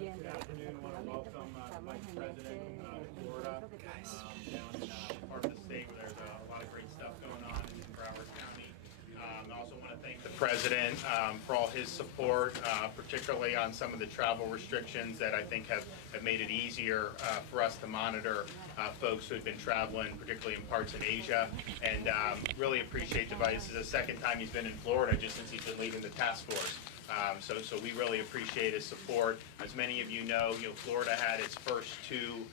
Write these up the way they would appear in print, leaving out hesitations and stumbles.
Good afternoon. I want to welcome Vice President of Florida down in part of the state where there's a lot of great stuff going on in Broward County. I also want to thank the President for all his support, particularly on some of the travel restrictions that I think have made it easier for us to monitor folks who had been traveling, particularly in parts in Asia. And really appreciate the Vice. This is the second time he's been in Florida just since he's been leading the task force. So we really appreciate his support. As many of you know, Florida had its first two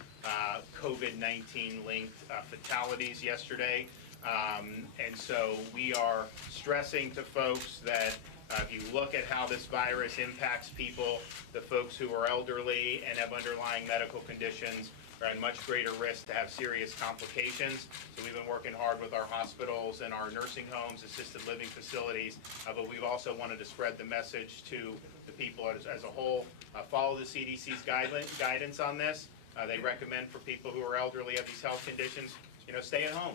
COVID-19 linked fatalities yesterday. And so we are stressing to folks that if you look at how this virus impacts people, the folks who are elderly and have underlying medical conditions are at much greater risk to have serious complications. So we've been working hard with our hospitals and our nursing homes, assisted living facilities, but we've also wanted to spread the message to the people as a whole. Follow the CDC's guidance on this. They recommend for people who are elderly, have these health conditions, stay at home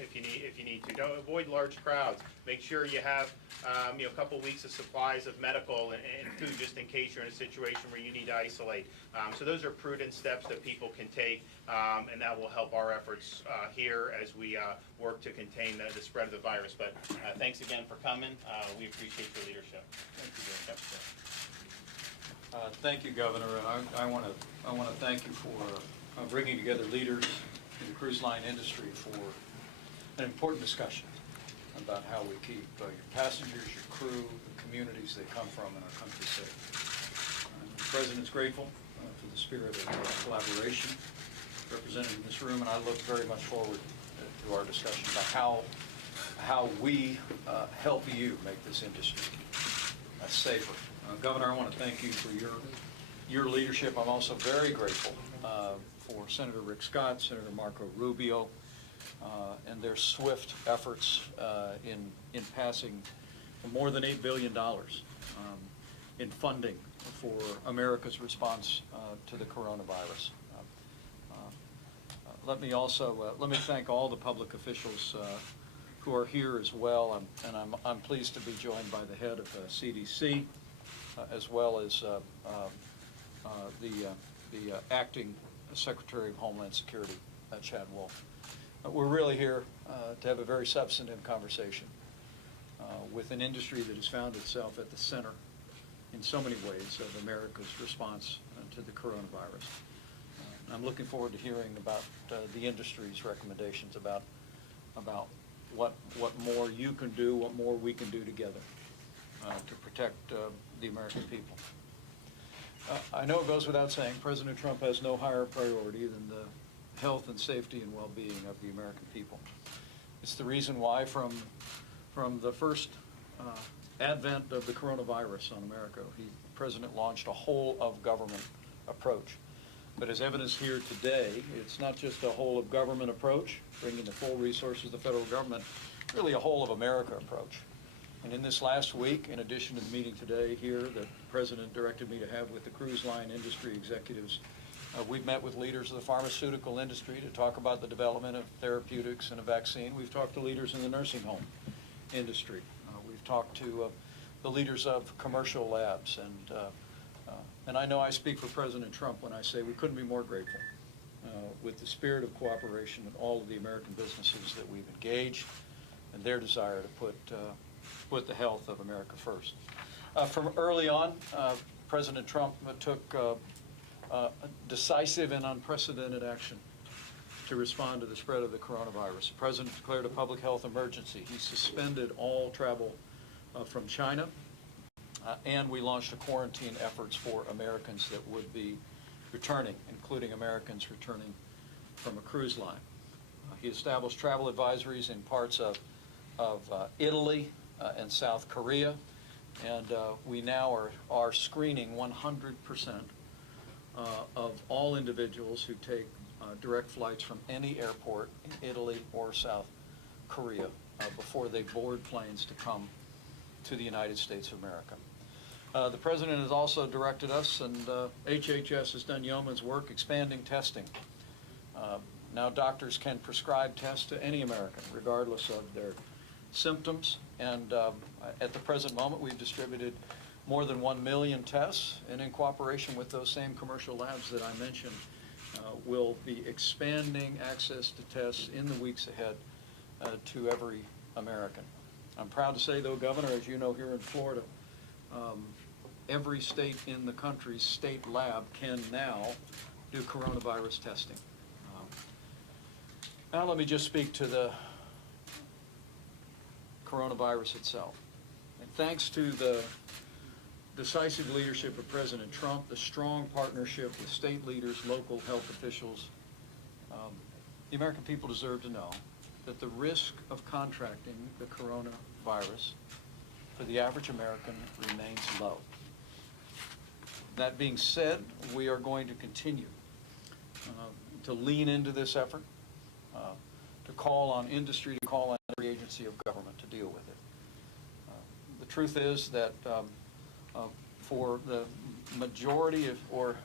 if you need to. Don't avoid large crowds. Make sure you have a couple weeks of supplies of medical and food just in case you're in a situation where you need to isolate. So those are prudent steps that people can take, and that will help our efforts here as we work to contain the spread of the virus. But thanks again for coming. We appreciate your leadership. Thank you, thank you, Governor, and I want to thank you for bringing together leaders in the cruise line industry for an important discussion about how we keep your passengers, your crew, the communities they come from, and our country safe. The President's grateful for the spirit of collaboration represented in this room, and I look very much forward to our discussion about how we help you make this industry safer. Governor, I want to thank you for your leadership. I'm also very grateful for Senator Rick Scott, Senator Marco Rubio, and their swift efforts in passing more than $8 billion in funding for America's response to the coronavirus. Let me thank all the public officials who are here as well, and I'm pleased to be joined by the head of CDC, as well as the acting Secretary of Homeland Security, Chad Wolf. We're really here to have a very substantive conversation with an industry that has found itself at the center in so many ways of America's response to the coronavirus. I'm looking forward to hearing about the industry's recommendations about what more you can do, what more we can do together to protect the American people. I know it goes without saying, President Trump has no higher priority than the health and safety and well-being of the American people. It's the reason why from the first advent of the coronavirus on America, the President launched a whole-of-government approach. But as evidenced here today, it's not just a whole-of-government approach, bringing the full resources of the federal government, really a whole-of-America approach. And in this last week, in addition to the meeting today here that the President directed me to have with the cruise line industry executives, we've met with leaders of the pharmaceutical industry to talk about the development of therapeutics and a vaccine. We've talked to leaders in the nursing home industry. We've talked to the leaders of commercial labs. And I know I speak for President Trump when I say we couldn't be more grateful with the spirit of cooperation of all of the American businesses that we've engaged and their desire to put the health of America first. From early on, President Trump took decisive and unprecedented action to respond to the spread of the coronavirus. The President declared a public health emergency. He suspended all travel from China, and we launched a quarantine efforts for Americans that would be returning, including Americans returning from a cruise line. He established travel advisories in parts of Italy and South Korea, and we now are screening 100% of all individuals who take direct flights from any airport in Italy or South Korea before they board planes to come to the United States of America. The President has also directed us, and HHS has done yeoman's work expanding testing. Now doctors can prescribe tests to any American, regardless of their symptoms, and at the present moment we've distributed more than 1 million tests, and in cooperation with those same commercial labs that I mentioned, will be expanding access to tests in the weeks ahead to every American. I'm proud to say, though, Governor, as you know, here in Florida, every state in the country's state lab can now do coronavirus testing. Now let me just speak to the coronavirus itself. And thanks to the decisive leadership of President Trump, the strong partnership with state leaders, local health officials, the American people deserve to know that the risk of contracting the coronavirus for the average American remains low. That being said, we are going to continue to lean into this effort, to call on industry, to call on every agency of government to deal with it. The truth is that for the majority of, or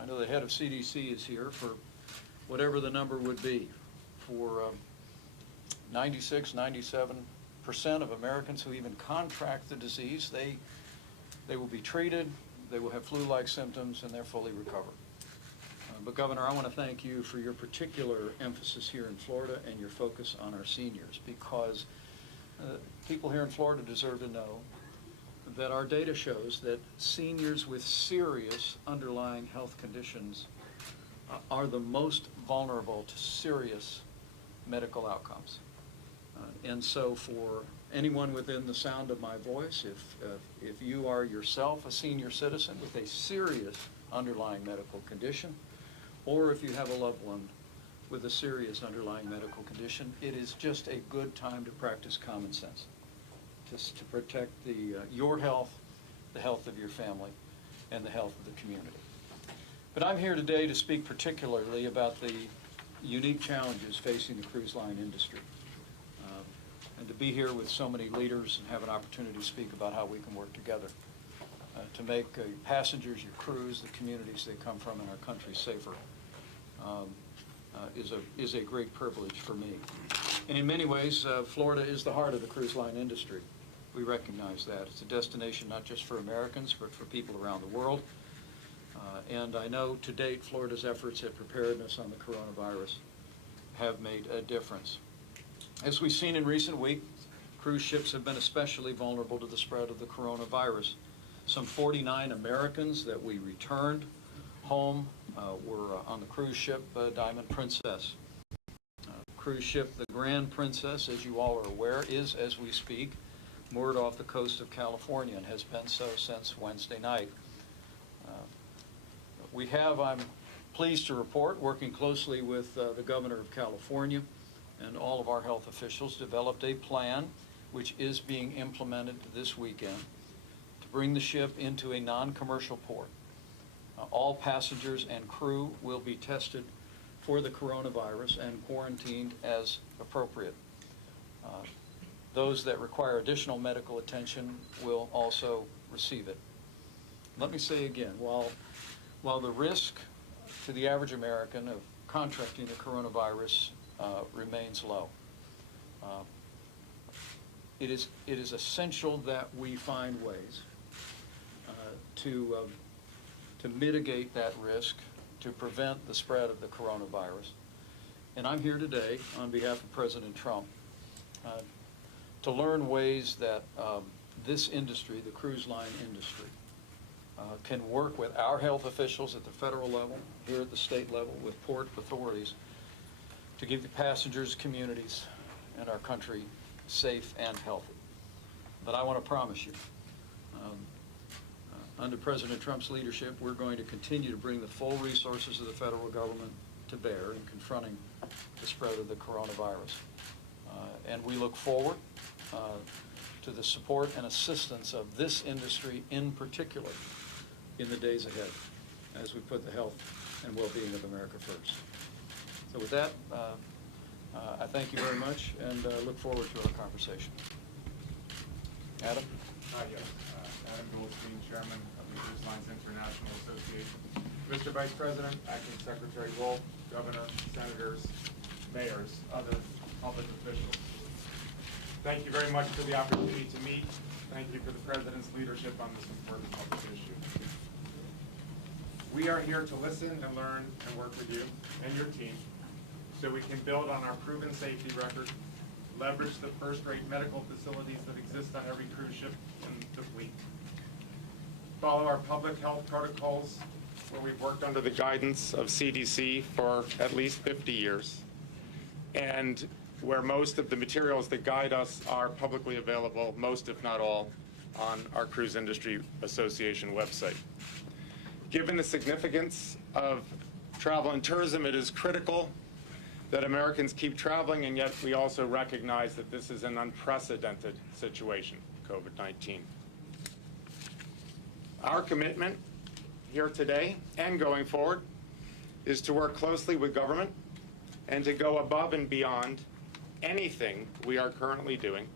I know the head of CDC is here, for whatever the number would be, for 96, 97% of Americans who even contract the disease, they will be treated, they will have flu-like symptoms, and they're fully recovered. But Governor, I want to thank you for your particular emphasis here in Florida and your focus on our seniors, because people here in Florida deserve to know that our data shows that seniors with serious underlying health conditions are the most vulnerable to serious medical outcomes. And so for anyone within the sound of my voice, if you are yourself a senior citizen with a serious underlying medical condition, or if you have a loved one with a serious underlying medical condition, it is just a good time to practice common sense, just to protect your health, the health of your family, and the health of the community. But I'm here today to speak particularly about the unique challenges facing the cruise line industry, and to be here with so many leaders and have an opportunity to speak about how we can work together to make passengers, your crews, the communities they come from, and our country safer. Is a great privilege for me. And in many ways, Florida is the heart of the cruise line industry. We recognize that. It's a destination not just for Americans, but for people around the world. And I know to date, Florida's efforts at preparedness on the coronavirus have made a difference. As we've seen in recent weeks, cruise ships have been especially vulnerable to the spread of the coronavirus. Some 49 Americans that we returned home were on the cruise ship Diamond Princess. Cruise ship the Grand Princess, as you all are aware, is, as we speak, moored off the coast of California and has been so since Wednesday night. We have, I'm pleased to report, working closely with the Governor of California and all of our health officials, developed a plan which is being implemented this weekend to bring the ship into a non-commercial port. All passengers and crew will be tested for the coronavirus and quarantined as appropriate. Those that require additional medical attention will also receive it. Let me say again, while the risk to the average American of contracting the coronavirus remains low, it is essential that we find ways to mitigate that risk, to prevent the spread of the coronavirus. And I'm here today on behalf of President Trump to learn ways that this industry, the cruise line industry, can work with our health officials at the federal level, here at the state level, with port authorities, to keep the passengers, communities, and our country safe and healthy. But I want to promise you, under President Trump's leadership, we're going to continue to bring the full resources of the federal government to bear in confronting the spread of the coronavirus. And we look forward to the support and assistance of this industry in particular in the days ahead as we put the health and well-being of America first. So with that, I thank you very much and look forward to our conversation. Adam? Yes. Adam Goldstein, Chairman of the Cruise Lines International Association. Mr. Vice President, Acting Secretary Wolf, Governor, Senators, Mayors, other public officials. Thank you very much for the opportunity to meet. Thank you for the President's leadership on this important public issue. We are here to listen and learn and work with you and your team so we can build on our proven safety record, leverage the first-rate medical facilities that exist on every cruise ship in the fleet, follow our public health protocols where we've worked under the guidance of CDC for at least 50 years, and where most of the materials that guide us are publicly available, most if not all, on our Cruise Industry Association website. Given the significance of travel and tourism, it is critical that Americans keep traveling, and yet we also recognize that this is an unprecedented situation, COVID-19. Our commitment here today and going forward is to work closely with government and to go above and beyond anything we are currently doing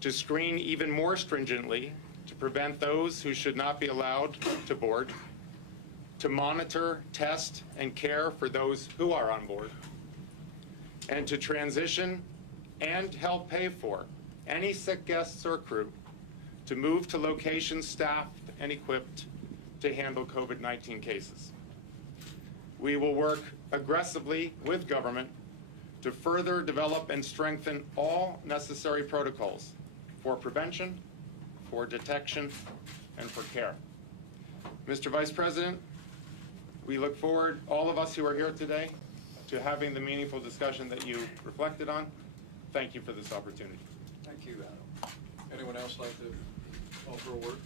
to screen even more stringently to prevent those who should not be allowed to board, to monitor, test, and care for those who are on board, and to transition and help pay for any sick guests or crew to move to locations staffed and equipped to handle COVID-19 cases. We will work aggressively with government to further develop and strengthen all necessary protocols for prevention, for detection, and for care. Mr. Vice President, we look forward, all of us who are here today, to having the meaningful discussion that you reflected on. Thank you for this opportunity. Thank you, Adam. Anyone else like to offer a word?